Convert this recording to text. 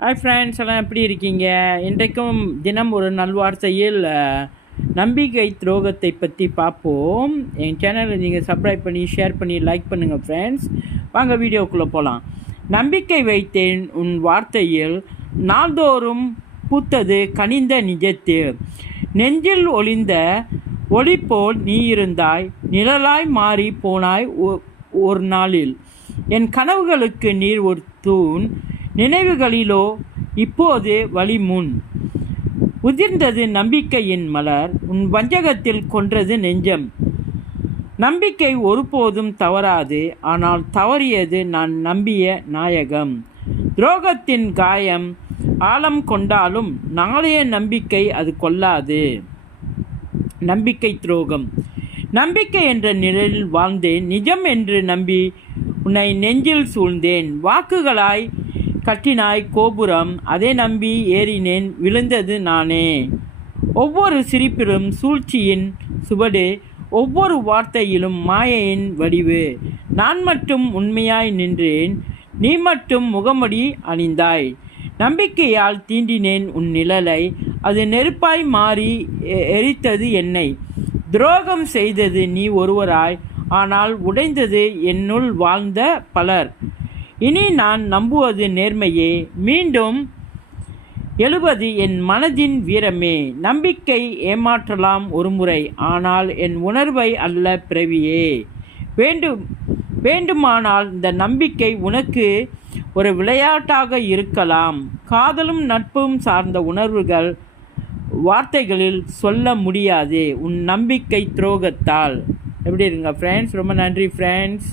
Hi friends, எல்லாம் எப்படி இருக்கீங்க? இன்றைக்கும் தினம் ஒரு நல்வார்த்தையில் நம்பிக்கை துரோகத்தை பற்றி பார்ப்போம். என் சேனலை நீங்கள் சப்ஸ்கிரைப் பண்ணி ஷேர் பண்ணி லைக் பண்ணுங்கள் ஃப்ரெண்ட்ஸ். வாங்க வீடியோக்குள்ளே போகலாம். நம்பிக்கை வைத்தேன் உன் வார்த்தையில், நாள்தோறும் பூத்தது கனிந்த நிஜத்தில். நெஞ்சில் ஒளிந்த ஒளி போல் நீ இருந்தாய், நிழலாய் மாறி போனாய் ஒரு நாளில். என் கனவுகளுக்கு நீர் ஒரு தூண், நினைவுகளிலோ இப்போது வழிமுன். உதிர்ந்தது நம்பிக்கையின் மலர், உன் வஞ்சகத்தில் கொன்றது நெஞ்சம். நம்பிக்கை ஒருபோதும் தவறாது, ஆனால் தவறியது நான் நம்பிய நாயகம். துரோகத்தின் காயம் ஆழம் கொண்டாலும் நாளைய நம்பிக்கை அது கொள்ளாது. நம்பிக்கை துரோகம். நம்பிக்கை என்ற நிழலில் வாழ்ந்தேன், நிஜம் என்று நம்பி உன்னை நெஞ்சில் சூழ்ந்தேன். வாக்குகளாய் கட்டினாய் கோபுரம், அதை நம்பி ஏறினேன், விழுந்தது நானே. ஒவ்வொரு சிரிப்பிலும் சூழ்ச்சியின் சுவடு, ஒவ்வொரு வார்த்தையிலும் மாயையின் வடிவு. நான் மட்டும் உண்மையாய் நின்றேன், நீ மட்டும் முகமடி அணிந்தாய். நம்பிக்கையால் தீண்டினேன் உன் நிழலை, அது நெருப்பாய் மாறி எரித்தது என்னை. துரோகம் செய்தது நீ ஒருவராய், ஆனால் உடைந்தது என்னுள் வாழ்ந்த பலர். இனி நான் நம்புவது நேர்மையே, மீண்டும் எழுவது என் மனதின் வீரமே. நம்பிக்கை ஏமாற்றலாம் ஒரு முறை, ஆனால் என் உணர்வை அல்ல பிறவியே. வேண்டுமானால் இந்த நம்பிக்கை உனக்கு ஒரு விளையாட்டாக இருக்கலாம். காதலும் நட்பும் சார்ந்த உணர்வுகள் வார்த்தைகளில் சொல்ல முடியாது உன் நம்பிக்கை துரோகத்தால். எப்படி இருங்க ஃப்ரெண்ட்ஸ்? ரொம்ப நன்றி ஃப்ரெண்ட்ஸ்.